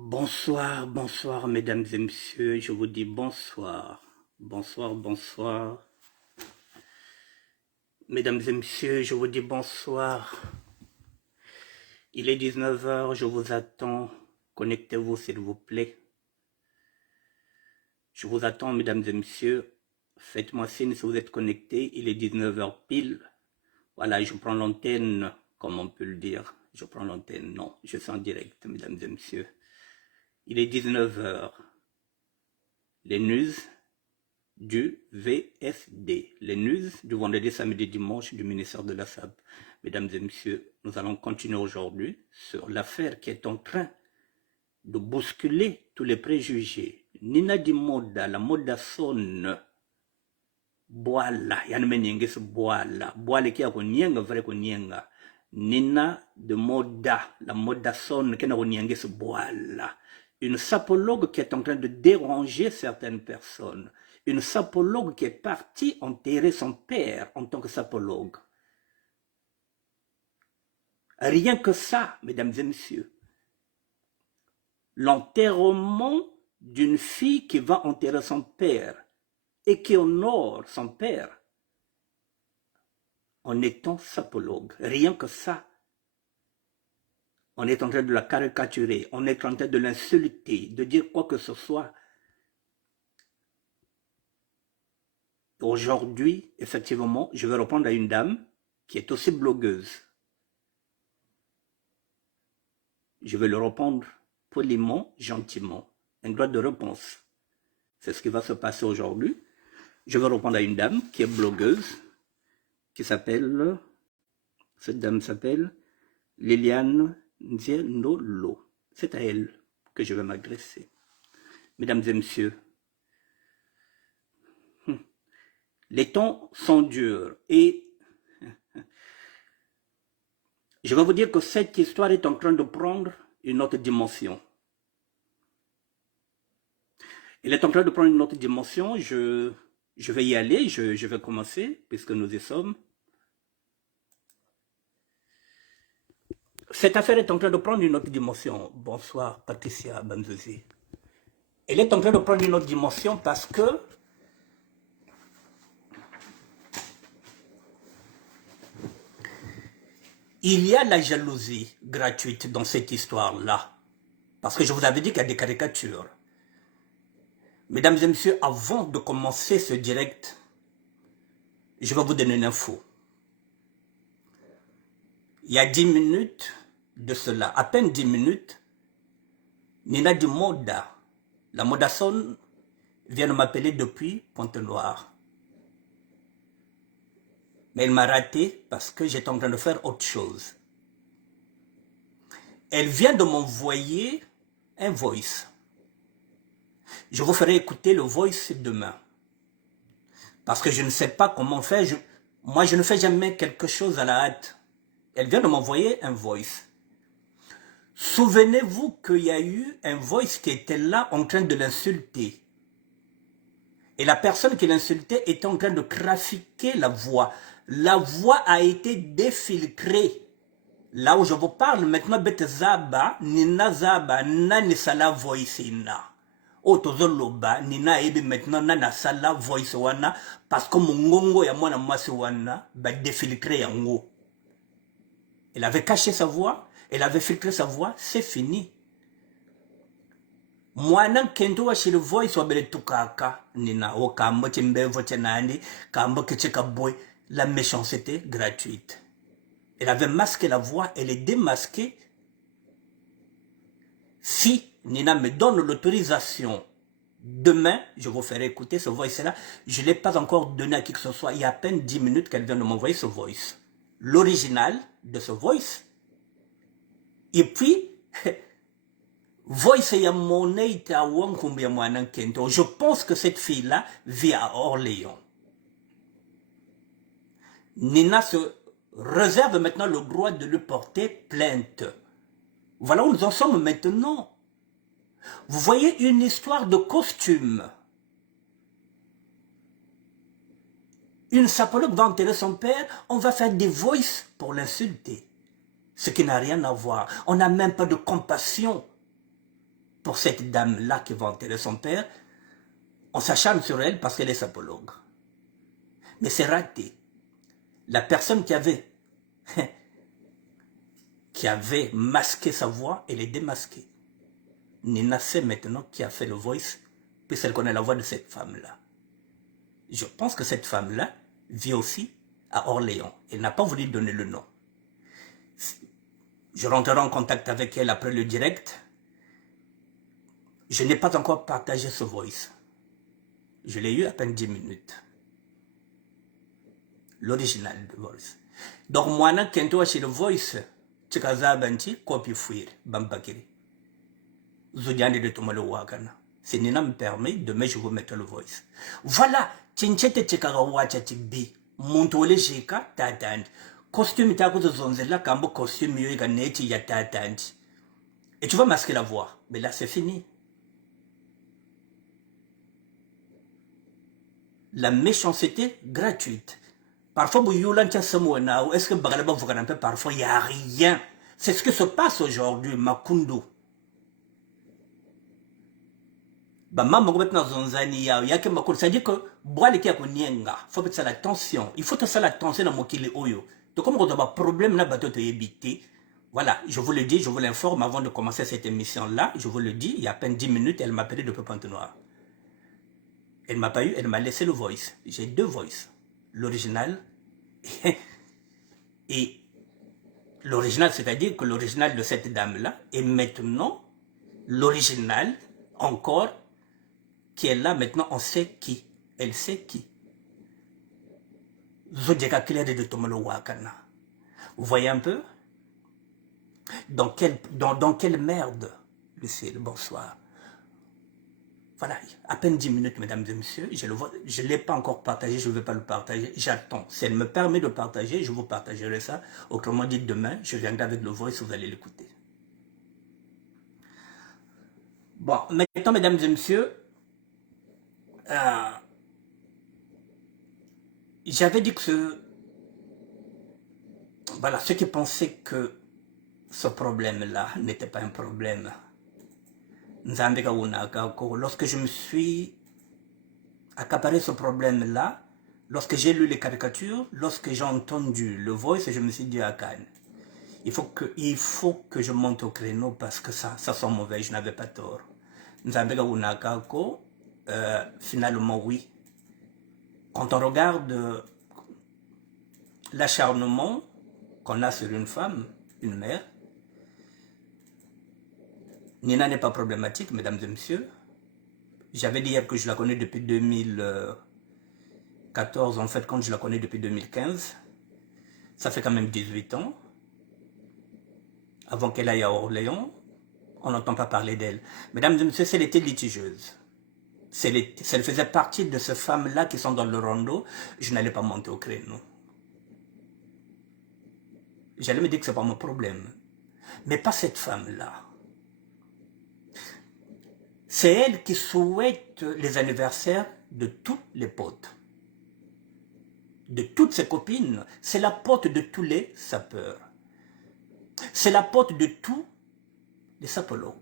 Bonsoir, bonsoir, mesdames et messieurs, je vous dis bonsoir, bonsoir, bonsoir. Mesdames et messieurs, je vous dis bonsoir. Il est 19 heures, je vous attends. Connectez-vous, s'il vous plaît. Je vous attends, mesdames et messieurs. Faites-moi signe si vous êtes connectés. Il est 19 heures pile. Voilà, je prends l'antenne, comme on peut le dire. Je prends l'antenne, non, je suis en direct, mesdames et messieurs. Il est 19 heures. Les news du VSD, les news du vendredi, samedi, dimanche du ministère de la SAB. Mesdames et messieurs, nous allons continuer aujourd'hui sur l'affaire qui est en train de bousculer tous les préjugés. Nina di moda, la moda sonne. Boala, yanmenyenges boala. Boala qui a konyenga, vrai konyenga. Nina de moda, la moda sonne, qui a konyenges boala. Une sapologue qui est en train de déranger certaines personnes. Une sapologue qui est partie enterrer son père en tant que sapologue. Rien que ça, mesdames et messieurs. L'enterrement d'une fille qui va enterrer son père et qui honore son père en étant sapologue. Rien que ça. On est en train de la caricaturer, on est en train de l'insulter, de dire quoi que ce soit. Aujourd'hui, effectivement, je vais répondre à une dame qui est aussi blogueuse. Je vais le répondre poliment, gentiment. Un droit de réponse. C'est ce qui va se passer aujourd'hui. Je vais répondre à une dame qui est blogueuse, qui s'appelle, cette dame s'appelle Liliane Nzienolo. C'est à elle que je vais m'adresser. Mesdames et messieurs, les temps sont durs et je vais vous dire que cette histoire est en train de prendre une autre dimension. Elle est en train de prendre une autre dimension. Je vais y aller, je vais commencer puisque nous y sommes. Cette affaire est en train de prendre une autre dimension. Bonsoir, Patricia Banzuzi. Elle est en train de prendre une autre dimension parce que il y a la jalousie gratuite dans cette histoire-là. Parce que je vous avais dit qu'il y a des caricatures. Mesdames et messieurs, avant de commencer ce direct, je vais vous donner une info. Il y a 10 minutes de cela, à peine 10 minutes, Nina du Moda, la Modason, vient de m'appeler depuis Pointe-Noire. Mais elle m'a raté parce que j'étais en train de faire autre chose. Elle vient de m'envoyer un voice. Je vous ferai écouter le voice demain. Parce que je ne sais pas comment faire. Moi, je ne fais jamais quelque chose à la hâte. Elle vient de m'envoyer un voice. Souvenez-vous qu'il y a eu un voice qui était là en train de l'insulter. Et la personne qui l'insultait était en train de trafiquer la voix. La voix a été défiltrée. Là où je vous parle maintenant, bête zaba, nina zaba, nani sala voice ina. Otozoloba, nina ebi maintenant nana sala voice wana, parce que mongongo ya mwana mwasi wana, ba défiltré yango. Elle avait caché sa voix, elle avait filtré sa voix, c'est fini. Mwana kento wa shile voice wa bele tukaka, nina o kambo chimbevo chenani, kambo kichika boy, la méchanceté gratuite. Elle avait masqué la voix, elle est démasquée. Si Nina me donne l'autorisation, demain, je vous ferai écouter ce voice-là. Je ne l'ai pas encore donné à qui que ce soit. Il y a à peine 10 minutes qu'elle vient de m'envoyer ce voice. L'original de ce voice. Et puis, voice ya monnaie ta wankumbia mwana kento. Je pense que cette fille-là vit à Orléans. Nina se réserve maintenant le droit de lui porter plainte. Voilà où nous en sommes maintenant. Vous voyez une histoire de costume. Une sapologue va enterrer son père, on va faire des voices pour l'insulter. Ce qui n'a rien à voir. On n'a même pas de compassion. pour cette dame-là qui va enterrer son père, on s'acharne sur elle parce qu'elle est sapologue. Mais c'est raté. La personne qui avait masqué sa voix, elle est démasquée. Nina sait maintenant qui a fait le voice, puisqu'elle connaît la voix de cette femme-là. Je pense que cette femme-là vit aussi à Orléans. Elle n'a pas voulu donner le nom. Je rentrerai en contact avec elle après le direct. Je n'ai pas encore partagé ce voice. Je l'ai eu à peine 10 minutes. L'original de voice. Donc, moi, quand je suis le voice, tu as copie fuir, bambakiri. Zodiane de Tomalo Wakana. Si Nina me permet, demain je vous mettre le voice. Voilà, Tinchete Chekara Wachatibi, Montole Jeka, Tatand. Costume Tako de Zonzela, Kambo costume Yoga Neti ya Tatand. Et tu vas masquer la voix. Mais là, c'est fini. La méchanceté gratuite. Parfois, est-ce que Bagalaba vous un peu? Parfois, il n'y a rien. C'est ce qui se passe aujourd'hui, Makundu. C'est-à-dire que faut faire attention. Il faut faire attention dans mon oyo. Donc comme on a un problème là, voilà, je vous le dis, je vous l'informe avant de commencer cette émission-là. Je vous le dis, il y a à peine 10 minutes, elle m'a appelé de Pointe-Noire. Elle m'a pas eu, elle m'a laissé le voice. J'ai 2 voices. L'original et l'original, c'est-à-dire que l'original de cette dame-là est maintenant l'original encore qui est là maintenant, on sait qui. Elle sait qui. Zodiac clair de Tomolo Wakana. Vous voyez un peu? Dans quelle merde, Lucille, bonsoir. Voilà, à peine 10 minutes, mesdames et messieurs. Je ne l'ai pas encore partagé, je ne vais pas le partager. J'attends. Si elle me permet de partager, je vous partagerai ça. Autrement dit, demain, je viendrai avec le voice, vous allez l'écouter. Bon, maintenant, mesdames et messieurs, j'avais dit que voilà, ceux qui pensaient que ce problème-là n'était pas un problème. Lorsque je me suis accaparé ce problème-là, lorsque j'ai lu les caricatures, lorsque j'ai entendu le voice, je me suis dit à Cannes, il faut que je monte au créneau parce que ça sent mauvais, je n'avais pas tort. Finalement, oui. Quand on regarde l'acharnement qu'on a sur une femme, une mère, Nina n'est pas problématique, mesdames et messieurs. J'avais dit hier que je la connais depuis 2014, en fait, quand je la connais depuis 2015. Ça fait quand même 18 ans. Avant qu'elle aille à Orléans, on n'entend pas parler d'elle. Mesdames et messieurs, elle était litigieuse. Si elle faisait partie de ces femmes-là qui sont dans le rondo, je n'allais pas monter au créneau. J'allais me dire que ce n'est pas mon problème. Mais pas cette femme-là. C'est elle qui souhaite les anniversaires de tous les potes. De toutes ses copines. C'est la pote de tous les sapeurs. C'est la pote de tous les sapologues.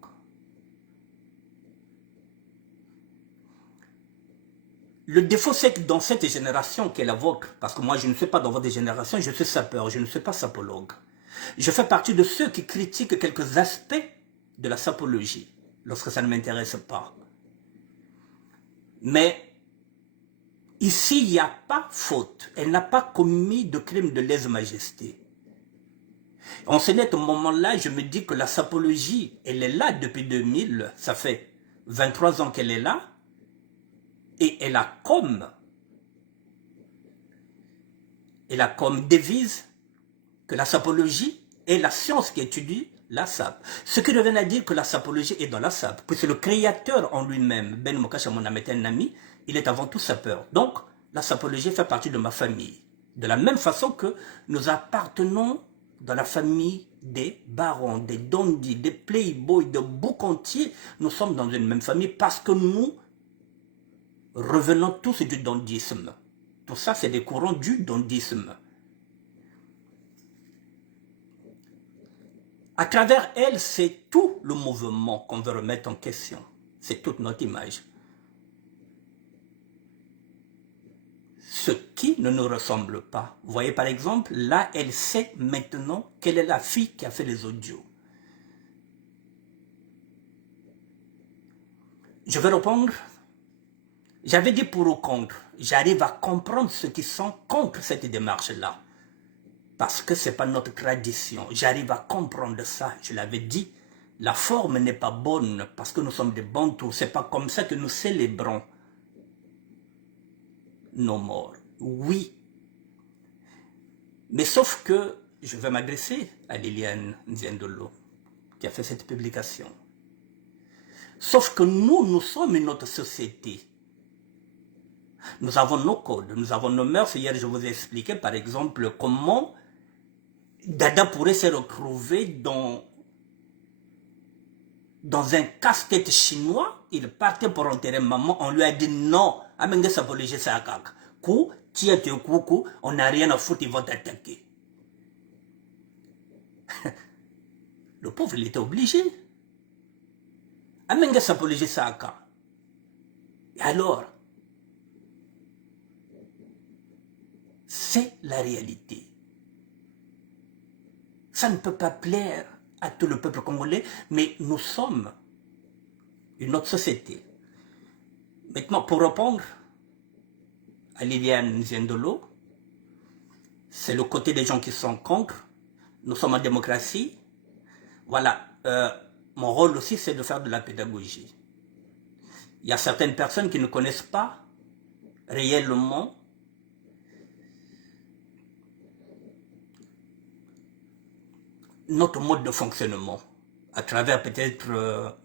Le défaut, c'est que dans cette génération qui est la vôtre, parce que moi je ne suis pas dans votre génération, je suis sapeur, je ne suis pas sapologue. Je fais partie de ceux qui critiquent quelques aspects de la sapologie, lorsque ça ne m'intéresse pas. Mais ici, il n'y a pas faute. Elle n'a pas commis de crime de lèse-majesté. En ce net moment-là, je me dis que la sapologie, elle est là depuis 2000, ça fait 23 ans qu'elle est là, et elle a comme devise que la sapologie est la science qui étudie la sape. Ce qui revient à dire que la sapologie est dans la sape, puisque le créateur en lui-même, Ben Mokacha Monam est un ami, il est avant tout sapeur. Donc, la sapologie fait partie de ma famille. De la même façon que nous appartenons dans la famille des barons, des dondis, des playboys, des boucantiers. Nous sommes dans une même famille parce que nous revenons tous du dondisme. Tout ça, c'est des courants du dondisme. À travers elle, c'est tout le mouvement qu'on veut remettre en question. C'est toute notre image. Ce qui ne nous ressemble pas. Vous voyez par exemple, là, elle sait maintenant quelle est la fille qui a fait les audios. Je vais répondre. J'avais dit pour ou contre. J'arrive à comprendre ceux qui sont contre cette démarche-là. Parce que ce n'est pas notre tradition. J'arrive à comprendre ça. Je l'avais dit. La forme n'est pas bonne parce que nous sommes des Bantous. Ce n'est pas comme ça que nous célébrons nos morts. Oui. Mais sauf que je vais m'adresser à Liliane Nziendolo qui a fait cette publication. Sauf que nous sommes une autre société. Nous avons nos codes, nous avons nos mœurs. Hier, je vous ai expliqué, par exemple, comment Dada pourrait se retrouver dans un casse-tête chinois. Il partait pour enterrer maman. On lui a dit non. On n'a rien à foutre, ils vont t'attaquer. Le pauvre, il était obligé. Et alors, c'est la réalité. Ça ne peut pas plaire à tout le peuple congolais, mais nous sommes une autre société. Maintenant, pour répondre à Liliane Nziendolo, c'est le côté des gens qui sont contre. Nous sommes en démocratie. Voilà. Mon rôle aussi, c'est de faire de la pédagogie. Il y a certaines personnes qui ne connaissent pas réellement notre mode de fonctionnement. À travers peut-être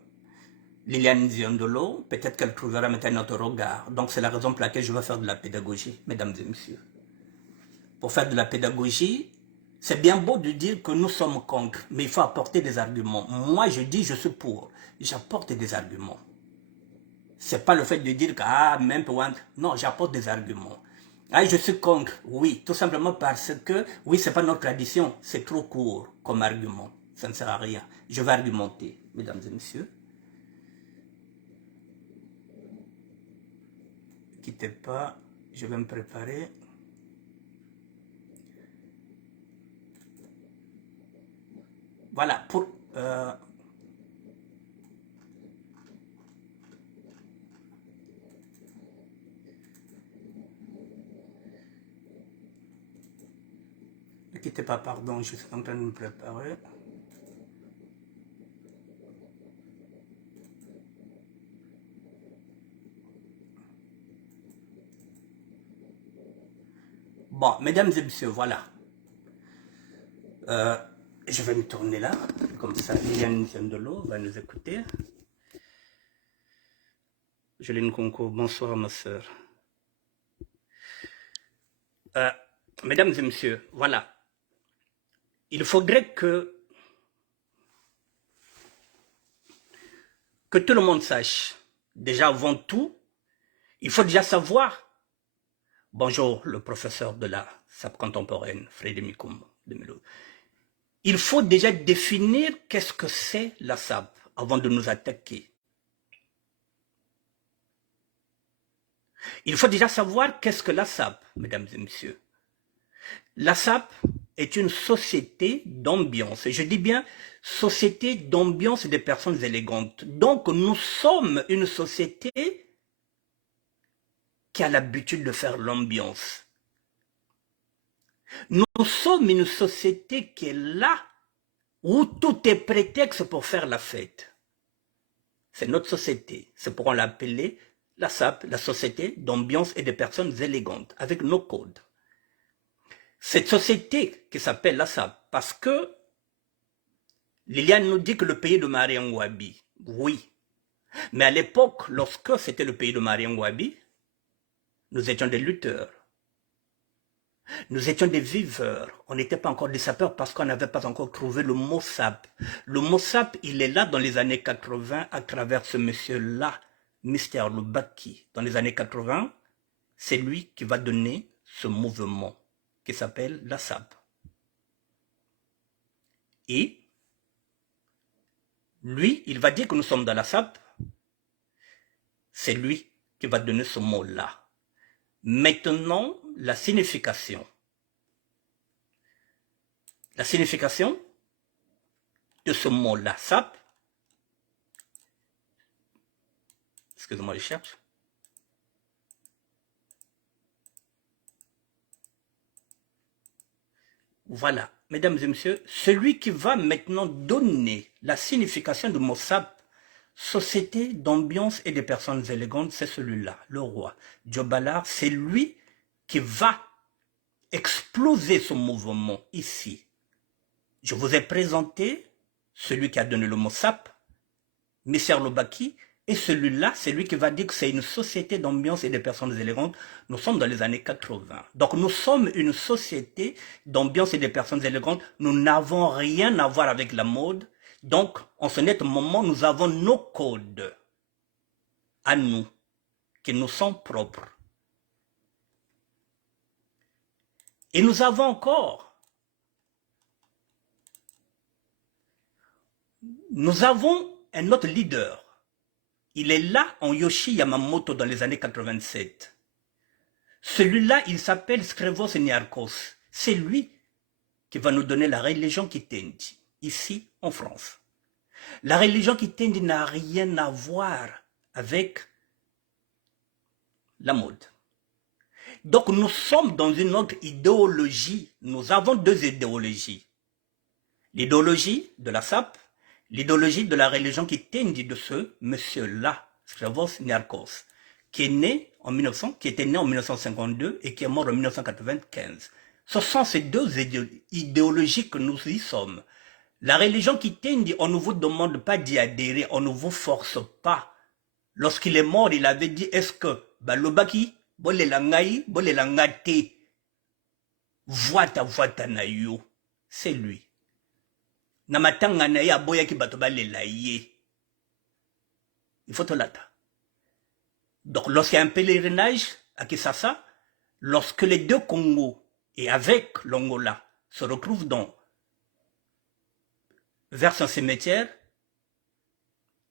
Liliane Nziendolo, peut-être qu'elle trouvera maintenant notre regard. Donc c'est la raison pour laquelle je vais faire de la pédagogie, mesdames et messieurs. Pour faire de la pédagogie, c'est bien beau de dire que nous sommes contre, mais il faut apporter des arguments. Moi, je dis je suis pour. J'apporte des arguments. C'est pas le fait de dire que, ah, même pour... Non, j'apporte des arguments. Ah, je suis contre. Oui, tout simplement parce que, oui, c'est pas notre tradition. C'est trop court comme argument. Ça ne sert à rien. Je vais argumenter, mesdames et messieurs. Ne quittez pas, je vais me préparer. Voilà, pour... ne quittez pas, pardon, je suis en train de me préparer. Bon, mesdames et messieurs, voilà. Je vais me tourner là, comme ça, Liliane Nziendolo va nous écouter. Jolene Conco, bonsoir ma soeur. Mesdames et messieurs, voilà. Il faudrait que tout le monde sache, déjà avant tout, il faut déjà savoir. Bonjour, le professeur de la SAP contemporaine, Frédéric Micoum, de Melo. Il faut déjà définir qu'est-ce que c'est la SAP avant de nous attaquer. Il faut déjà savoir qu'est-ce que la SAP, mesdames et messieurs. La SAP est une société d'ambiance. Et je dis bien société d'ambiance des personnes élégantes. Donc nous sommes une société qui a l'habitude de faire l'ambiance. Nous sommes une société qui est là où tout est prétexte pour faire la fête. C'est notre société. C'est pourquoi on l'a appelée la SAP, la société d'ambiance et des personnes élégantes, avec nos codes. Cette société qui s'appelle la SAP, parce que Liliane nous dit que le pays de Mariam Wabi, oui. Mais à l'époque, lorsque c'était le pays de Mariam Wabi, nous étions des lutteurs. Nous étions des viveurs. On n'était pas encore des sapeurs parce qu'on n'avait pas encore trouvé le mot SAP. Le mot SAP, il est là dans les années 80 à travers ce monsieur-là, Mister Lubaki. Dans les années 80, c'est lui qui va donner ce mouvement qui s'appelle la SAP. Et Lui, il va dire que nous sommes dans la SAP. C'est lui qui va donner ce mot-là. Maintenant, la signification. La signification de ce mot-là, SAP. Excusez-moi, je cherche. Voilà, mesdames et messieurs, celui qui va maintenant donner la signification du mot SAP, société d'ambiance et de personnes élégantes, c'est celui-là, le roi. Joe Ballard, c'est lui qui va exploser ce mouvement ici. Je vous ai présenté celui qui a donné le mot SAP, Michel Lobaki, et celui-là, c'est lui qui va dire que c'est une société d'ambiance et de personnes élégantes. Nous sommes dans les années 80. Donc nous sommes une société d'ambiance et de personnes élégantes. Nous n'avons rien à voir avec la mode. Donc, en ce net moment, nous avons nos codes à nous, qui nous sont propres. Et nous avons encore, nous avons un autre leader. Il est là en Yoshi Yamamoto dans les années 87. Celui-là, il s'appelle Skrevos Niarchos. C'est lui qui va nous donner la religion Kitendi, ici en France. La religion Kitendi n'a rien à voir avec la mode. Donc nous sommes dans une autre idéologie. Nous avons deux idéologies. L'idéologie de la SAP, l'idéologie de la religion Kitendi de ce monsieur-là, Skrevos Niarchos, qui était né en 1952 et qui est mort en 1995. Ce sont ces deux idéologies que nous y sommes. La religion Kitendi, on ne vous demande pas d'y adhérer, on ne vous force pas. Lorsqu'il est mort, il avait dit, est-ce que Balobaki, Bolelangai, Bolelangate, Voita Nayo, c'est lui. Namatanga Naya Boyaki Batobale. Il faut te l'attendre. Donc, lorsqu'il y a un pèlerinage à Kinshasa, lorsque les deux Congos et avec l'Angola se retrouvent vers un cimetière,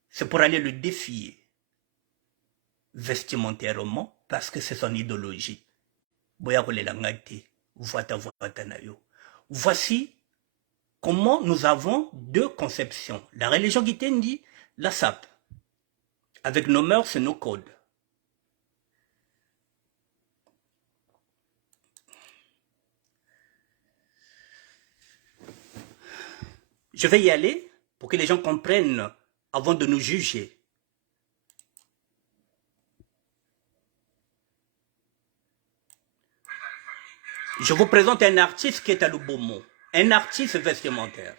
c'est pour aller le défier vestimentairement parce que c'est son idéologie. Voici comment nous avons deux conceptions. La religion Kitendi, la SAP, avec nos mœurs et nos codes. Je vais y aller pour que les gens comprennent avant de nous juger. Je vous présente un artiste qui est à Lubomo, un artiste vestimentaire.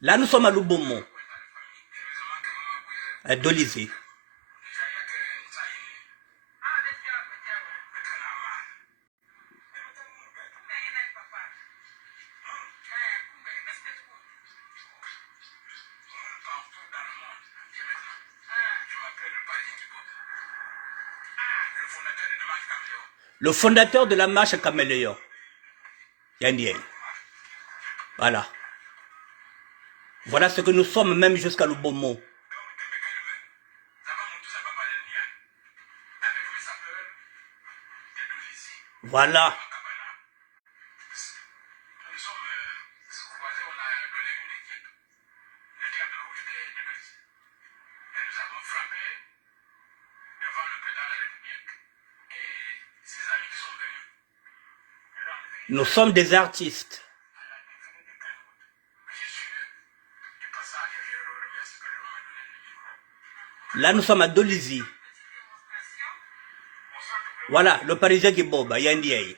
Là, nous sommes à Lubomo, à Dolizé. Le fondateur de la marche Caméléon. Yandiel. Voilà. Voilà ce que nous sommes même jusqu'à Lubomo. Voilà. Nous sommes des artistes. Là, nous sommes à Dolizy. Voilà, le Parisien qui boba, Yandiaï.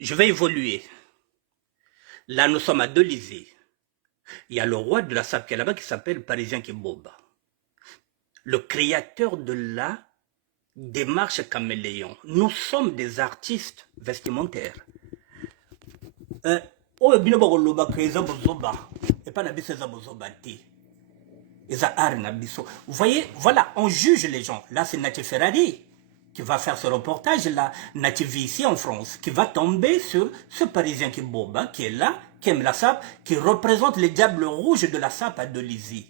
Je vais évoluer. Là, nous sommes à Dolisie. Il y a le roi de la SAP qui est là-bas qui s'appelle Parisien Kiboba. Le créateur de la démarche caméléon. Nous sommes des artistes vestimentaires. Vous voyez, voilà, on juge les gens. Là, c'est Natif Ferrari qui va faire ce reportage-là. Natif ici en France, qui va tomber sur ce Parisien qui boba, qui est là, qui aime la SAP, qui représente les diables rouges de la SAP à Dolisie.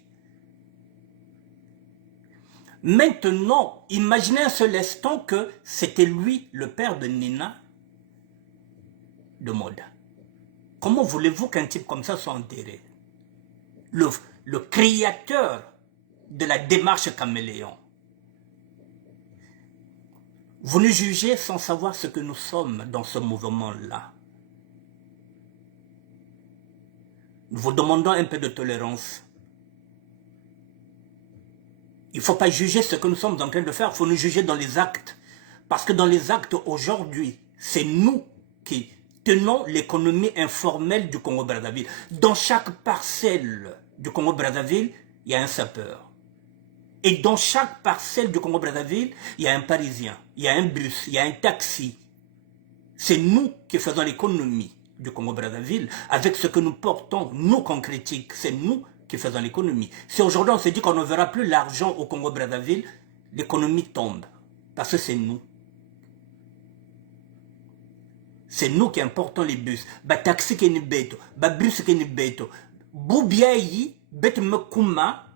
Maintenant, imaginez un seul instant que c'était lui, le père de Nina de Moda. Comment voulez-vous qu'un type comme ça soit enterré? Le créateur de la démarche caméléon. Vous nous jugez sans savoir ce que nous sommes dans ce mouvement-là. Nous vous demandons un peu de tolérance. Il ne faut pas juger ce que nous sommes en train de faire, il faut nous juger dans les actes. Parce que dans les actes aujourd'hui, c'est nous qui tenons l'économie informelle du Congo-Brazzaville. Dans chaque parcelle du Congo-Brazzaville, il y a un sapeur. Et dans chaque parcelle du Congo-Brazzaville, il y a un Parisien, il y a un bus, il y a un taxi. C'est nous qui faisons l'économie du Congo-Brazzaville avec ce que nous portons, nous qu'on critique, c'est nous qui faisons l'économie. Si aujourd'hui on se dit qu'on ne verra plus l'argent au Congo-Brazzaville, l'économie tombe. Parce que c'est nous. C'est nous qui importons les bus. Ba taxi qui ni beto, ba bus qui ni beto. Boubiayi, bet mekuma,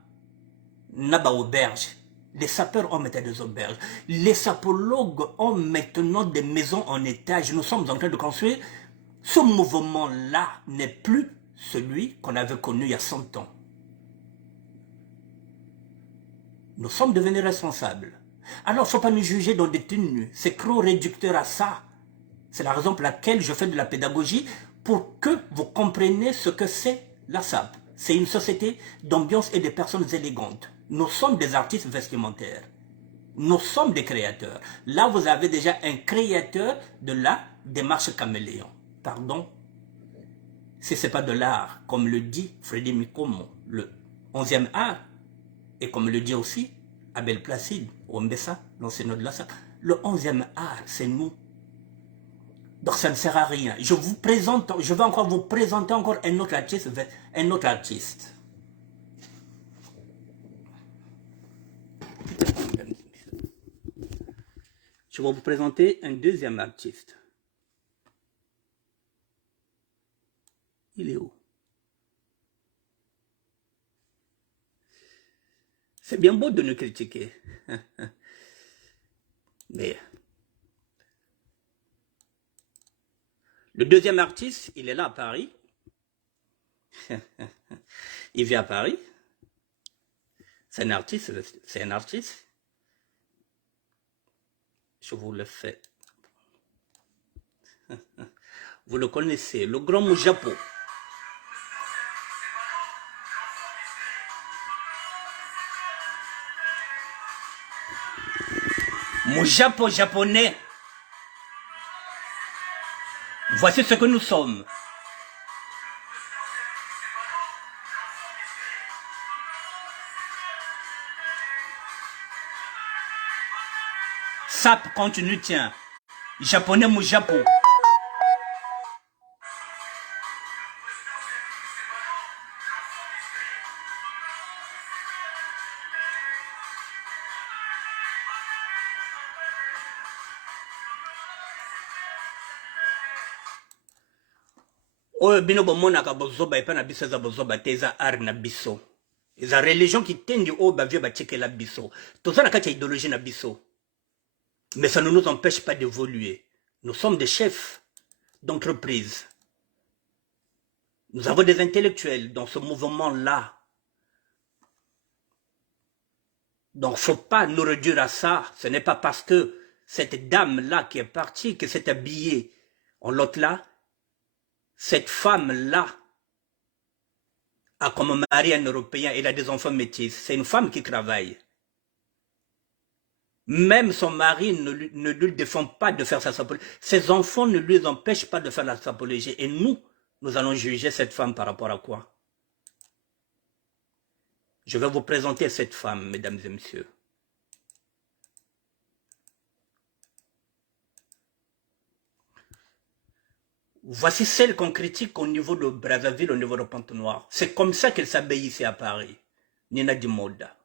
na ba auberge. Les sapeurs ont maintenant des auberges. Les sapologues ont maintenant des maisons en étage. Nous sommes en train de construire. Ce mouvement-là n'est plus celui qu'on avait connu il y a 100 ans. Nous sommes devenus responsables. Alors, il ne faut pas nous juger dans des tenues. C'est trop réducteur à ça. C'est la raison pour laquelle je fais de la pédagogie pour que vous compreniez ce que c'est la SAP. C'est une société d'ambiance et de personnes élégantes. Nous sommes des artistes vestimentaires. Nous sommes des créateurs. Là, vous avez déjà un créateur de la démarche caméléon. Pardon. Si ce n'est pas de l'art, comme le dit Freddy Mikomo, le 11e art, et comme le dit aussi Abel Placide, Ombessa, l'enseignant de la SAP, le 11e art, c'est nous. Donc ça ne sert à rien. Je vais encore vous présenter encore un autre artiste. Je vais vous présenter un deuxième artiste. Il est où? C'est bien beau de nous critiquer. Mais le deuxième artiste, il est là à Paris. Il vit à Paris. C'est un artiste, c'est un artiste. Je vous le fais. Vous le connaissez, le grand Moujapo. Moujapo japonais. Voici ce que nous sommes. SAP continue, tiens. Japonais Moujapo. Oyo bino bomonaka bozoba epa na biso eza bozoba te eza art na biso. Eza religion qui tendi oyo bavie batikela biso. Toza na kati ya idéologie na biso. Mais ça ne nous empêche pas d'évoluer. Nous sommes des chefs d'entreprise. Nous avons des intellectuels dans ce mouvement-là. Donc, il ne faut pas nous réduire à ça. Ce n'est pas parce que cette dame-là qui est partie, qui s'est habillée en l'autre là, cette femme-là a comme mari un Européen, elle a des enfants métis. C'est une femme qui travaille. Même son mari ne lui défend pas de faire sa sapologie. Ses enfants ne lui empêchent pas de faire la sapologie. Et nous allons juger cette femme par rapport à quoi? Je vais vous présenter cette femme, mesdames et messieurs. Voici celle qu'on critique au niveau de Brazzaville, au niveau de Pont-Noir. C'est comme ça qu'elle s'habille ici à Paris. Nina Dimoda.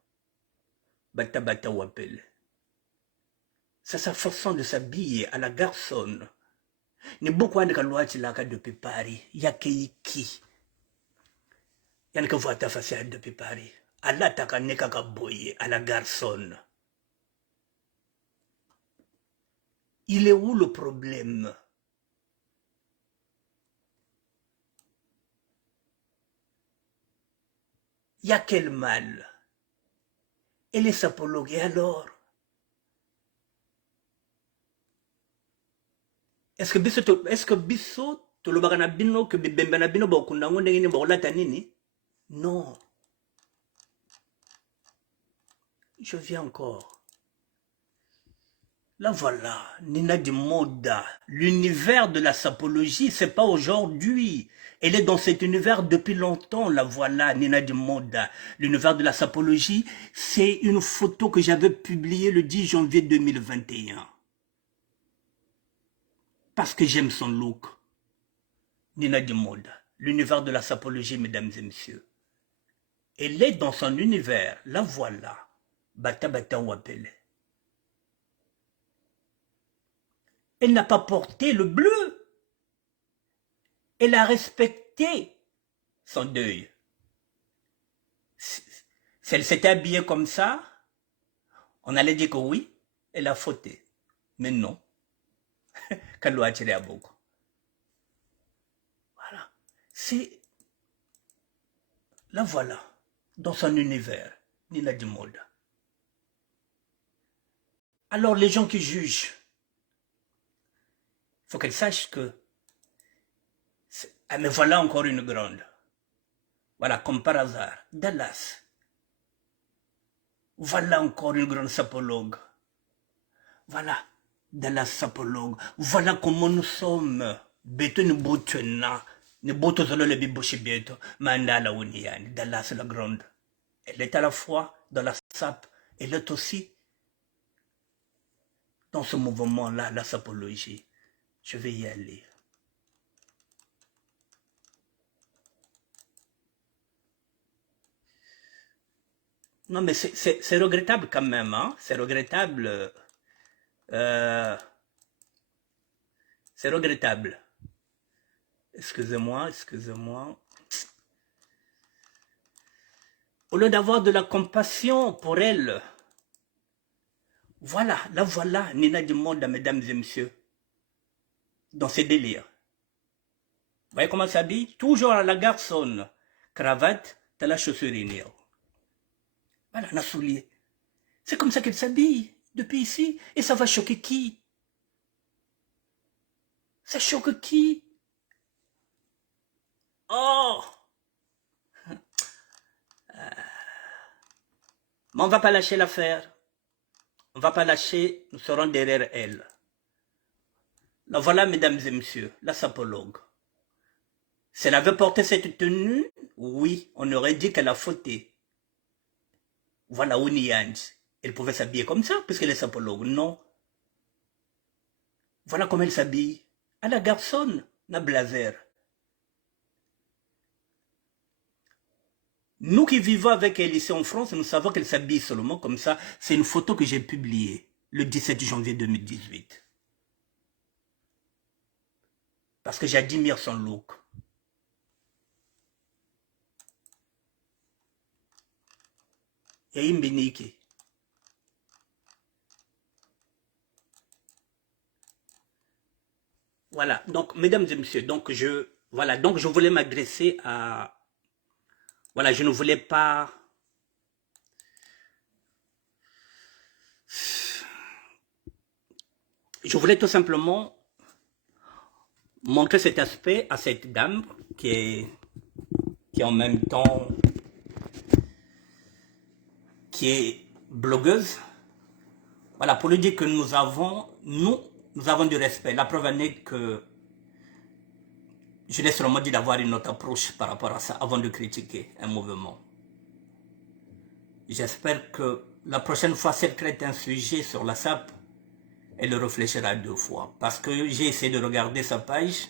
Bata Bata Wapel. C'est sa façon de s'habiller à la garçonne. Ni beaucoup de kalouati laka depuis Paris. Yakeiki. Yannick voit ta façade depuis Paris. Allah taka neka kaboye à la garçonne. Il est où le problème? Il y a quel mal? Elle est sapologue, et alors? Est-ce que biso tolobaka na bino que bibembe na bino bakunda ngo ndenge ni bakolata nini? Non. Je viens encore. Là voilà, Nina Dimoda. L'univers de la sapologie, c'est pas aujourd'hui. Elle est dans cet univers depuis longtemps, la voilà, Nina Dimoda. L'univers de la sapologie, c'est une photo que j'avais publiée le 10 janvier 2021. Parce que j'aime son look. Nina Dimoda. L'univers de la sapologie, mesdames et messieurs. Elle est dans son univers, la voilà. Bata Bata Wapele. Elle n'a pas porté le bleu. Elle a respecté son deuil. Si elle s'était habillée comme ça, on allait dire que oui, elle a fauté. Mais non. Qu'elle a tiré à beaucoup. Voilà. C'est... La voilà. Dans son univers. Nina Dimoda. Alors les gens qui jugent, il faut qu'elle sache que... Ah, mais voilà encore une grande. Voilà, comme par hasard. Dallas. Voilà encore une grande sapologue. Voilà, Dallas sapologue. Voilà comment nous sommes. Beto ni botuna. Ni boto zolo le biboshi beto. Mandala uniani. Dallas la grande. Elle est à la fois dans la sape. Elle est aussi dans ce mouvement-là, la sapologie. Je vais y aller. Non, mais c'est regrettable quand même, hein? C'est regrettable. C'est regrettable. Excusez-moi, excusez-moi. Au lieu d'avoir de la compassion pour elle, voilà, la voilà, Nina Dimoda, mesdames et messieurs, dans ses délires. Vous voyez comment ça s'habille? Toujours à la garçonne. Cravate, t'as la chaussurine. Voilà, la soulier. C'est comme ça qu'elle s'habille depuis ici. Et ça va choquer qui? Ça choque qui? Oh! Mais on va pas lâcher l'affaire. On va pas lâcher, nous serons derrière elle. La voilà, mesdames et messieurs, la sapologue. Si elle avait porté cette tenue, oui, on aurait dit qu'elle a fauté. Voilà, Uniyanj. Elle pouvait s'habiller comme ça, puisqu'elle est sapologue. Non. Voilà comment elle s'habille. À la garçonne, la blazer. Nous qui vivons avec elle ici en France, nous savons qu'elle s'habille seulement comme ça. C'est une photo que j'ai publiée le 17 janvier 2018. Parce que j'admire son look. Il y a une bénique. Voilà, donc mesdames et messieurs, donc je voulais m'adresser à... Voilà, je ne voulais pas... Je voulais tout simplement montrer cet aspect à cette dame qui est en même temps... qui est blogueuse, Voilà, pour lui dire que nous avons du respect. La preuve en est que je l'ai sûrement dit d'avoir une autre approche par rapport à ça avant de critiquer un mouvement. J'espère que la prochaine fois, si elle traite un sujet sur la SAP, elle le réfléchira 2 fois. Parce que j'ai essayé de regarder sa page.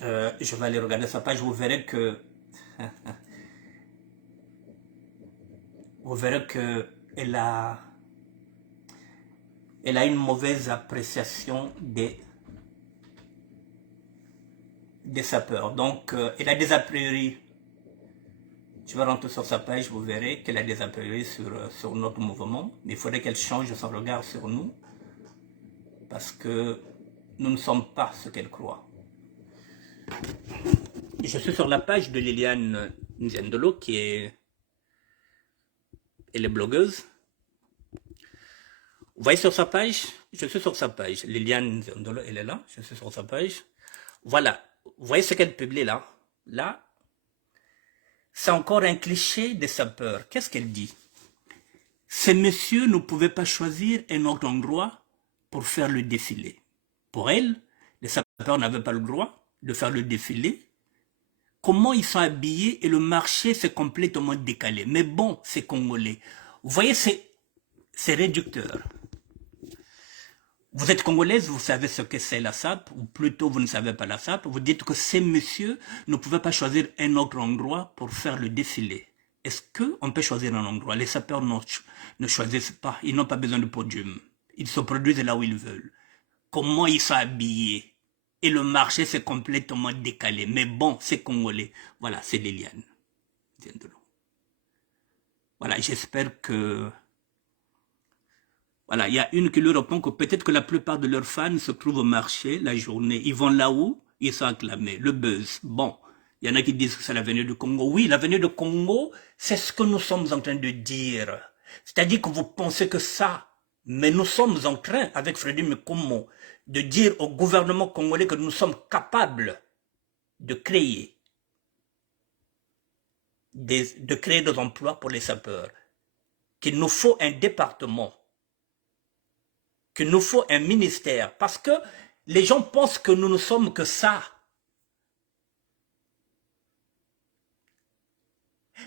Je vais aller regarder sa page, vous verrez que elle a une mauvaise appréciation des sapeurs. Donc, elle a des a priori. Je vais rentrer sur sa page, vous verrez qu'elle a des a priori sur notre mouvement. Mais il faudrait qu'elle change son regard sur nous. Parce que nous ne sommes pas ce qu'elle croit. Je suis sur la page de Liliane Nzendolo, qui est... Elle est blogueuse. Vous voyez sur sa page? Je suis sur sa page. Liliane Nzendolo, elle est là. Je suis sur sa page. Voilà. Vous voyez ce qu'elle publie là? Là, c'est encore un cliché des sapeurs. Qu'est-ce qu'elle dit? Ces messieurs ne pouvaient pas choisir un autre endroit pour faire le défilé. Pour elle, les sapeurs n'avaient pas le droit de faire le défilé. Comment ils sont habillés et le marché s'est complètement décalé. Mais bon, c'est congolais. Vous voyez, c'est réducteur. Vous êtes congolaise, vous savez ce que c'est la SAP, ou plutôt vous ne savez pas la SAP. Vous dites que ces messieurs ne pouvaient pas choisir un autre endroit pour faire le défilé. Est-ce qu'on peut choisir un endroit? Les sapeurs ne choisissent pas, ils n'ont pas besoin de podium. Ils se produisent là où ils veulent. Comment ils sont habillés? Et le marché s'est complètement décalé. Mais bon, c'est congolais. Voilà, c'est Liliane. Voilà, j'espère que... Voilà, il y a une qui lui répond que peut-être que la plupart de leurs fans se trouvent au marché la journée. Ils vont là où ils sont acclamés. Le buzz. Bon, il y en a qui disent que c'est l'avenir du Congo. Oui, l'avenir du Congo, c'est ce que nous sommes en train de dire. C'est-à-dire que vous pensez que ça, mais nous sommes en train, avec Freddy Mekomo, de dire au gouvernement congolais que nous sommes capables de créer des emplois pour les sapeurs, qu'il nous faut un département, qu'il nous faut un ministère, parce que les gens pensent que nous ne sommes que ça.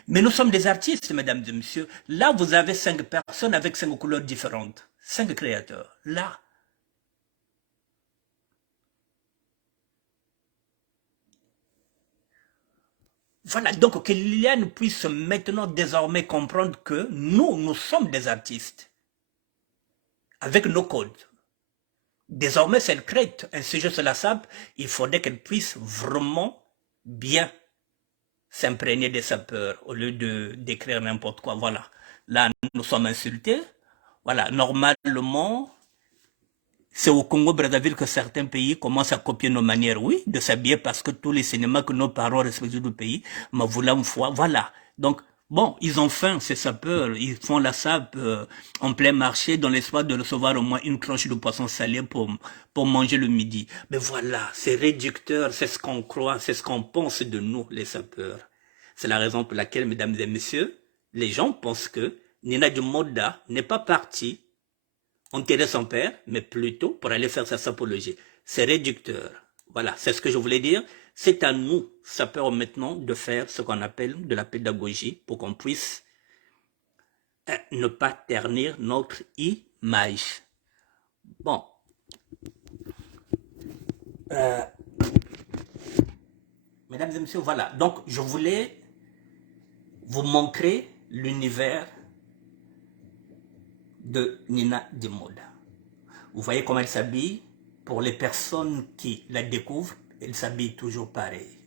Mais nous sommes des artistes, mesdames et messieurs. Là, vous avez 5 personnes avec 5 couleurs différentes. 5 créateurs. Là. Voilà, donc que Liliane puisse maintenant désormais comprendre que nous sommes des artistes. Avec nos codes. Désormais, si elle crée un sujet sur la SAP, il faudrait qu'elle puisse vraiment bien s'imprégner des sapeurs au lieu d'écrire n'importe quoi. Voilà. Là, nous sommes insultés. Voilà. Normalement, c'est au Congo-Brazzaville que certains pays commencent à copier nos manières, oui, de s'habiller parce que tous les cinémas que nos parents respectent du pays, mais voilà. Donc, bon, ils ont faim, ces sapeurs, ils font la sape en plein marché dans l'espoir de recevoir au moins une tranche de poisson salé pour manger le midi. Mais voilà, c'est réducteur, c'est ce qu'on croit, c'est ce qu'on pense de nous, les sapeurs. C'est la raison pour laquelle, mesdames et messieurs, les gens pensent que Nina Dimoda n'est pas partie enterrer son père, mais plutôt pour aller faire sa sapologie. C'est réducteur. Voilà, c'est ce que je voulais dire. C'est à nous, sapeurs, maintenant, de faire ce qu'on appelle de la pédagogie pour qu'on puisse ne pas ternir notre image. Bon. Mesdames et messieurs, voilà. Donc, je voulais vous montrer l'univers de Nina Dimoda. Vous voyez comment elle s'habille. Pour les personnes qui la découvrent, elle s'habille toujours pareil.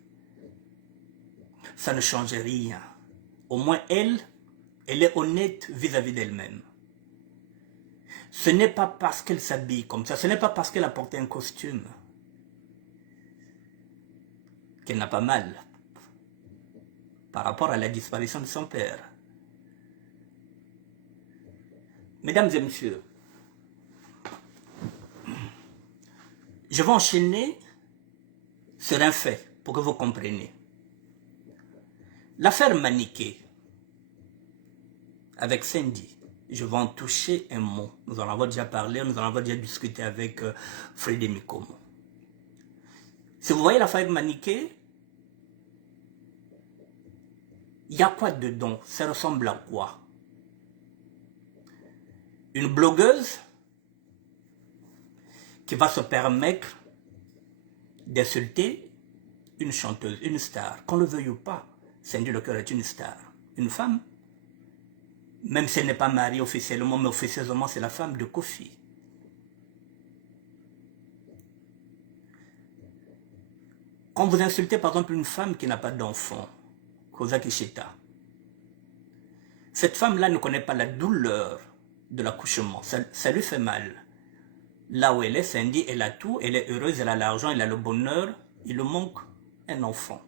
Ça ne change rien. Au moins, elle est honnête vis-à-vis d'elle-même. Ce n'est pas parce qu'elle s'habille comme ça, ce n'est pas parce qu'elle a porté un costume qu'elle n'a pas mal par rapport à la disparition de son père. Mesdames et messieurs, je vais enchaîner sur un fait pour que vous compreniez. L'affaire Maniké avec Sandy, je vais en toucher un mot. Nous en avons déjà parlé, nous en avons déjà discuté avec Frédé Mikomo. Si vous voyez l'affaire Maniké, il y a quoi dedans? Ça ressemble à quoi? Une blogueuse qui va se permettre d'insulter une chanteuse, une star, qu'on le veuille ou pas. Cindy Lecœur est une star, une femme. Même si elle n'est pas mariée officiellement, mais officieusement, c'est la femme de Kofi. Quand vous insultez par exemple une femme qui n'a pas d'enfant, Koza Kishita, cette femme-là ne connaît pas la douleur de l'accouchement, ça lui fait mal. Là où elle est, Cindy, elle a tout, elle est heureuse, elle a l'argent, elle a le bonheur, il lui manque un enfant.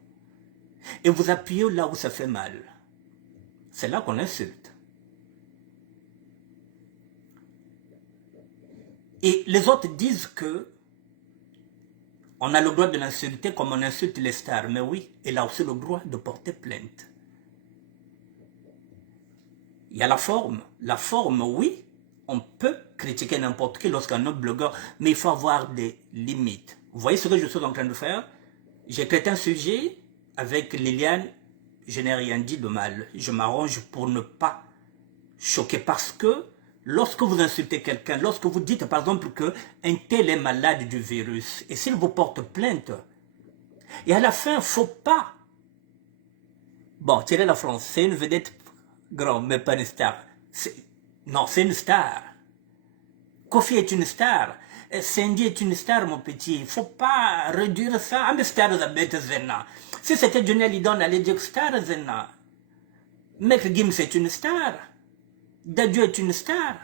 Et vous appuyez là où ça fait mal. C'est là qu'on insulte. Et les autres disent que on a le droit de l'insulter comme on insulte les stars. Mais oui, elle a aussi le droit de porter plainte. Il y a la forme. La forme, oui, on peut critiquer n'importe qui lorsqu'un autre blogueur, mais il faut avoir des limites. Vous voyez ce que je suis en train de faire? J'ai traité un sujet avec Liliane, je n'ai rien dit de mal. Je m'arrange pour ne pas choquer parce que lorsque vous insultez quelqu'un, lorsque vous dites par exemple qu'un tel est malade du virus, et s'il vous porte plainte, et à la fin, il ne faut pas. Bon, Thierry Lafrance, c'est une vedette grande, mais pas une star. Non, c'est une star. Kofi est une star. Cindy est une star, mon petit. Il ne faut pas réduire ça. Ah, mais star, Zena. Si c'était Johnny Hallyday, on allait dire star, Zena. Maître Gims est une star. Dadju est une star.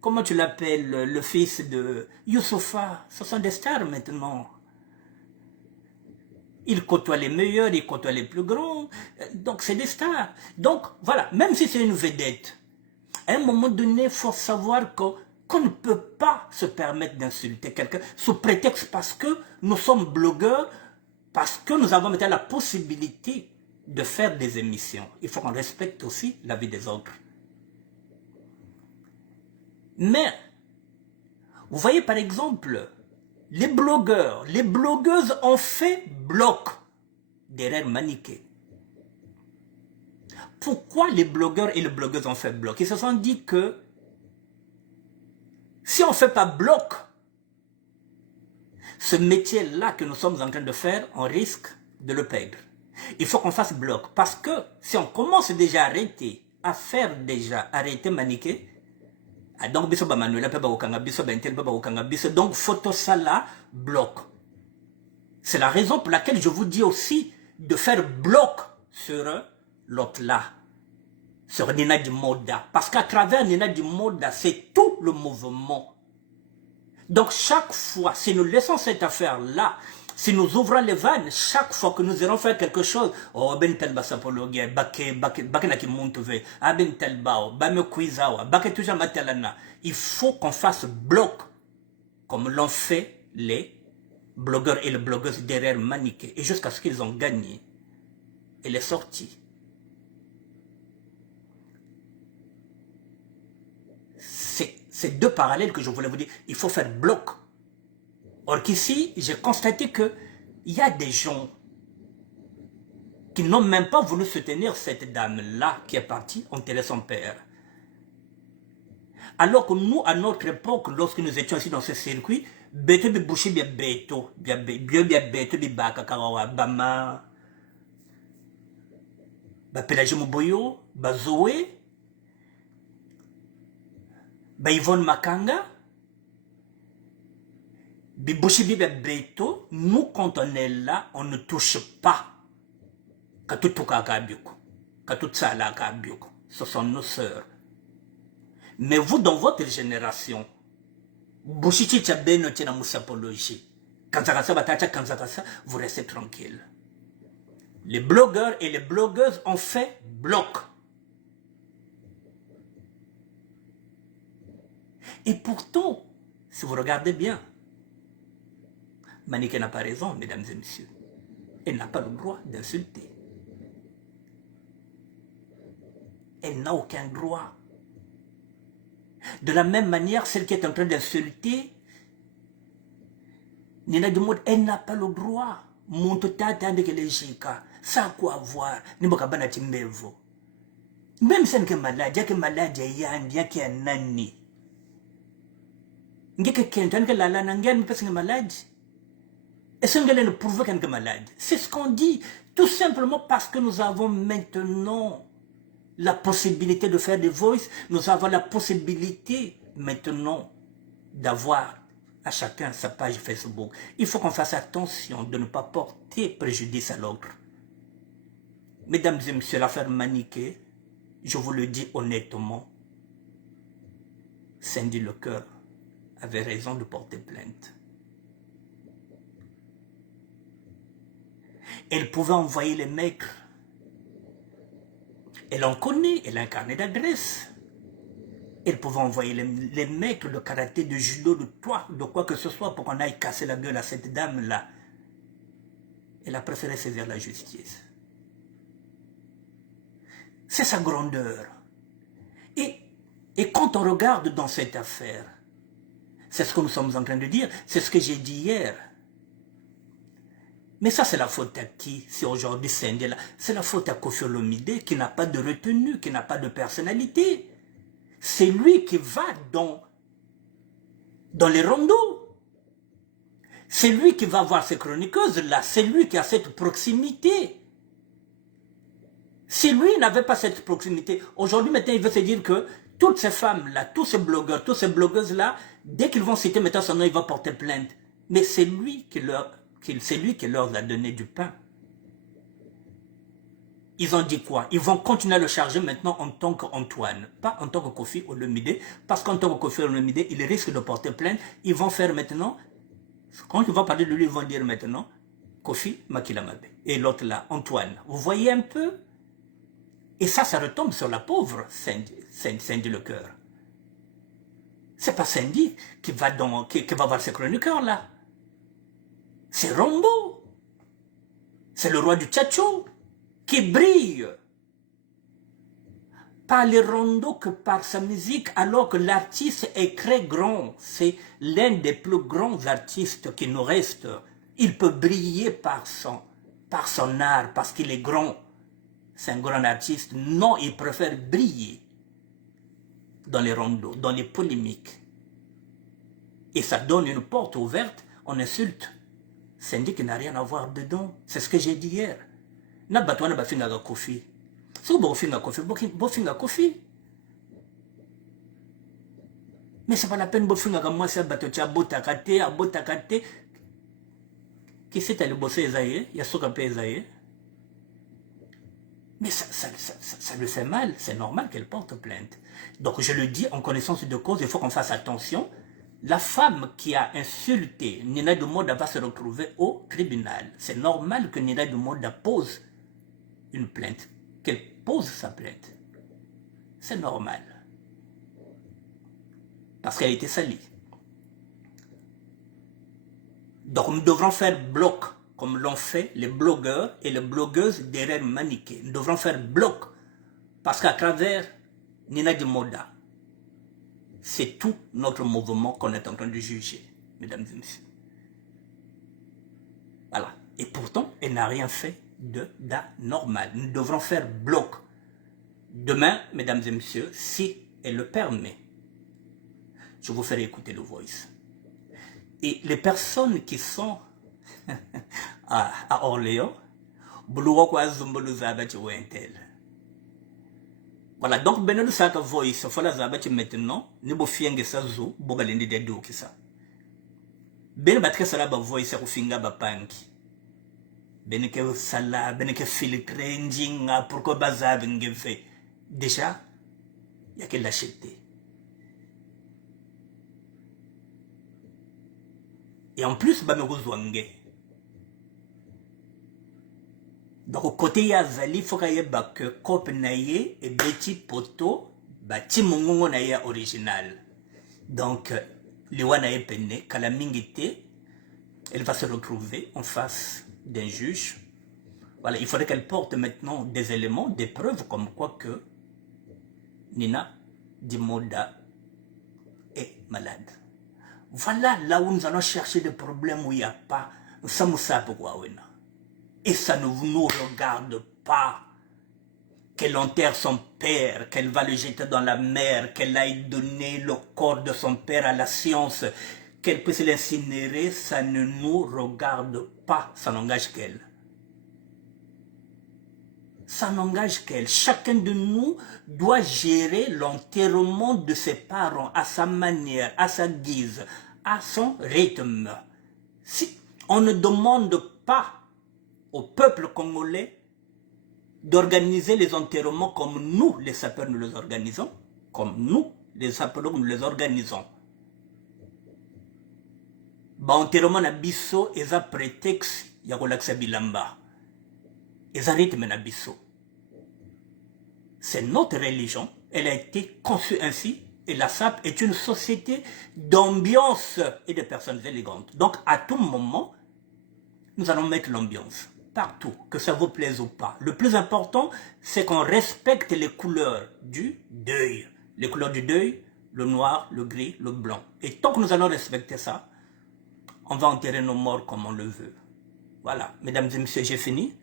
Comment tu l'appelles, le fils de Youssoufa? Ce sont des stars maintenant. Il côtoie les meilleurs, il côtoie les plus grands. Donc c'est des stars. Donc voilà, même si c'est une vedette, à un moment donné, il faut savoir qu'on ne peut pas se permettre d'insulter quelqu'un sous prétexte parce que nous sommes blogueurs, parce que nous avons maintenant la possibilité de faire des émissions. Il faut qu'on respecte aussi la vie des autres. Mais, vous voyez par exemple, les blogueurs, les blogueuses ont fait bloc derrière Maniké. Pourquoi les blogueurs et les blogueuses ont fait bloc? Ils se sont dit que si on ne fait pas bloc, ce métier-là que nous sommes en train de faire, on risque de le perdre. Il faut qu'on fasse bloc. Parce que si on commence déjà à arrêter, à faire déjà arrêter Maniké, donc biso ba Manuela pe ba okanga biso ba intel ba okanga biso, donc photo ça là bloc. C'est la raison pour laquelle je vous dis aussi de faire bloc sur l'autre là, sur Nina Dimoda, parce qu'à travers Nina Dimoda, c'est tout le mouvement. Donc chaque fois, si nous laissons cette affaire là, si nous ouvrons les vannes, chaque fois que nous irons faire quelque chose, oh ben tel basapologie, bake na ki montuve, ah ben tel bao, ba me kuizawa, bake toujours matelana, il faut qu'on fasse bloc, comme l'ont fait les blogueurs et les blogueuses derrière Maniké, et jusqu'à ce qu'ils ont gagné. Elle est sortie. C'est deux parallèles que je voulais vous dire. Il faut faire bloc. Or qu'ici, j'ai constaté qu'il y a des gens qui n'ont même pas voulu soutenir cette dame-là qui est partie enterrer son père. Alors que nous, à notre époque, lorsque nous étions ici dans ce circuit, beto bi bouchi bi beto, bi beto bi baka karawa, bama, ba Pélagie Moboyo, ba Zoé, ba Yvonne Makanga, Bibouchi Bibe Beto, nous quand on est là, on ne touche pas. Ce sont nos sœurs. Mais vous, dans votre génération, vous restez tranquille. Les blogueurs et les blogueuses ont fait bloc. Et pourtant, si vous regardez bien, Maniké n'a pas raison, mesdames et messieurs. Elle n'a pas le droit d'insulter. Elle n'a aucun droit. De la même manière, celle qui est en train d'insulter, Nina Dumod, elle n'a pas le droit. Mon tata de que ça a quoi voir. Nimokabana timbevo. Même si elle est malade, il y a que malade, il y a qui est nani. Il y a que quelqu'un qui l'a nangan, parce qu'elle est malade. Et ce qu'elle ne prouve qu'elle est malade. C'est ce qu'on dit, tout simplement parce que nous avons maintenant la possibilité de faire des voices, nous avons la possibilité maintenant d'avoir à chacun sa page Facebook. Il faut qu'on fasse attention de ne pas porter préjudice à l'autre. Mesdames et messieurs, l'affaire Maniké, je vous le dis honnêtement, Cindy Lecoeur avait raison de porter plainte. Elle pouvait envoyer les mecs. Elle en connaît, elle a un carnet d'adresse. Elle pouvait envoyer les mecs de karaté, de judo, de quoi que ce soit pour qu'on aille casser la gueule à cette dame-là. Elle a préféré saisir la justice. C'est sa grandeur. Et quand on regarde dans cette affaire, c'est ce que nous sommes en train de dire, c'est ce que j'ai dit hier. Mais ça, c'est la faute à qui? C'est aujourd'hui Cindy là. C'est la faute à Koffi Olomide qui n'a pas de retenue, qui n'a pas de personnalité. C'est lui qui va dans les rondeaux. C'est lui qui va voir ces chroniqueuses là. C'est lui qui a cette proximité. Si lui n'avait pas cette proximité, aujourd'hui maintenant il veut se dire que toutes ces femmes là, tous ces blogueurs, toutes ces blogueuses là, dès qu'ils vont citer maintenant son nom, il va porter plainte. Mais c'est lui qui leur a donné du pain. Ils ont dit quoi? Ils vont continuer à le charger maintenant en tant qu'Antoine, pas en tant que Koffi Olomide, parce qu'en tant que Koffi Olomide, il risque de porter plainte. Ils vont faire maintenant, quand ils vont parler de lui, ils vont dire maintenant, Koffi Makilamabé. Et l'autre là, Antoine. Vous voyez un peu? Et ça retombe sur la pauvre Cindy Lecoeur. C'est pas Cindy qui va voir ces chroniqueurs là. C'est Rombo. C'est le roi du tchatcho qui brille. Pas les rondos que par sa musique, alors que l'artiste est très grand. C'est l'un des plus grands artistes qui nous reste. Il peut briller par son art, parce qu'il est grand. C'est un grand artiste. Non, il préfère briller dans les rondos, dans les polémiques. Et ça donne une porte ouverte, on insulte. Cindy qui n'a rien à voir dedans. C'est ce que j'ai dit hier. Na batwana ba finga Koffi. So bo finga Koffi, bo finga Koffi. Mais c'est pas la peine bo finga comme moi, c'est batocha botakate, abotakate. Qui c'est allé bosser Esaïe? Il y a ce qu'on peut Esaïe. Mais ça lui fait mal, c'est normal qu'elle porte plainte. Donc je le dis en connaissance de cause, il faut qu'on fasse attention. La femme qui a insulté Nina de Moda va se retrouver au tribunal. C'est normal que Nina de Moda pose une plainte, qu'elle pose sa plainte. C'est normal. Parce qu'elle a été salie. Donc nous devrons faire bloc, comme l'ont fait les blogueurs et les blogueuses derrière Maniké. Nous devrons faire bloc, parce qu'à travers Nina de Moda, c'est tout notre mouvement qu'on est en train de juger, mesdames et messieurs. Voilà. Et pourtant, elle n'a rien fait d'anormal. Nous devrons faire bloc. Demain, mesdames et messieurs, si elle le permet, je vous ferai écouter le voice. Et les personnes qui sont à Orléans, voilà, donc Benel Saka voice, il faut la zabati maintenant, ne bo fienge sa zo, bogalende de do ki sa. Ben batre sala ba voice ko finga ba panki. Ben ke sala, ben ke filtre njinga pour ko bazabe ngeve. Déjà, il y a que l'acheter. Et en plus, ba me rozwange. Donc côté Yazali, il faut qu'il y ait que cop naye et petit poto, bati mongongo naye original. Donc Liwana Pene, Kalamingite, elle va se retrouver en face d'un juge. Voilà, il faudrait qu'elle porte maintenant des éléments, des preuves comme quoi que Nina Dimoda malade. Voilà là où nous allons chercher des problèmes où il n'y a pas. Nous sommes ça pour Wawena. Et ça ne nous regarde pas. Qu'elle enterre son père, qu'elle va le jeter dans la mer, qu'elle aille donner le corps de son père à la science, qu'elle puisse l'incinérer, ça ne nous regarde pas, ça n'engage qu'elle. Ça n'engage qu'elle. Chacun de nous doit gérer l'enterrement de ses parents à sa manière, à sa guise, à son rythme. Si on ne demande pas au peuple congolais d'organiser les enterrements comme nous, les sapeurs, nous les organisons, comme nous, les sapeurs, nous les organisons. Enterrement na biso eza prétexte ya kolakisa bilamba. Eza rythme na biso. C'est notre religion, elle a été conçue ainsi, et la SAP est une société d'ambiance et de personnes élégantes. Donc à tout moment, nous allons mettre l'ambiance. Partout, que ça vous plaise ou pas. Le plus important, c'est qu'on respecte les couleurs du deuil. Les couleurs du deuil, le noir, le gris, le blanc. Et tant que nous allons respecter ça, on va enterrer nos morts comme on le veut. Voilà, mesdames et messieurs, j'ai fini.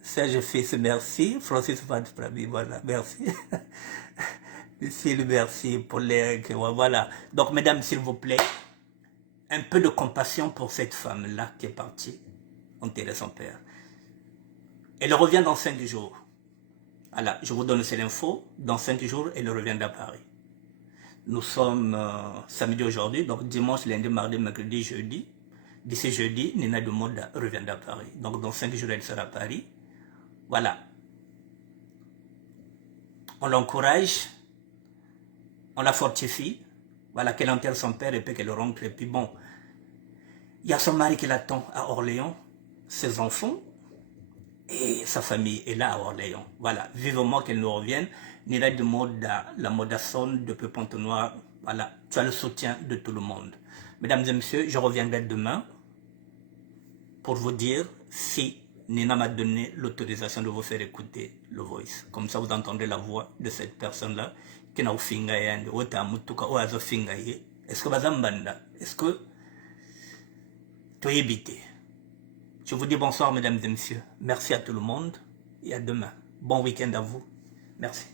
Serge Fils, merci. Francis Vadprabi, voilà, merci. Lucille, merci pour les... Voilà. Donc, mesdames, s'il vous plaît, un peu de compassion pour cette femme-là qui est partie enterrer son père. Elle revient dans 5 jours. Voilà, je vous donne cette info. Dans 5 jours, elle reviendra à Paris. Nous sommes samedi aujourd'hui, donc dimanche, lundi, mardi, mercredi, jeudi. D'ici jeudi, Nina Demonda reviendra à Paris. Donc dans 5 jours, elle sera à Paris. Voilà. On l'encourage, on la fortifie. Voilà, qu'elle enterre son père et puis qu'elle rentre. Et puis bon, il y a son mari qui l'attend à Orléans, ses enfants et sa famille est là à Orléans. Voilà, vivement qu'elle nous revienne. Nina de Moda, la Modasson depuis Pont-Noir. Voilà, tu as le soutien de tout le monde. Mesdames et messieurs, je reviendrai demain pour vous dire si Nina m'a donné l'autorisation de vous faire écouter le voice. Comme ça, vous entendrez la voix de cette personne-là qui n'a pas de est-ce que Bazambanda, est-ce que tu es évité? Je vous dis bonsoir, mesdames et messieurs. Merci à tout le monde et à demain. Bon week-end à vous. Merci.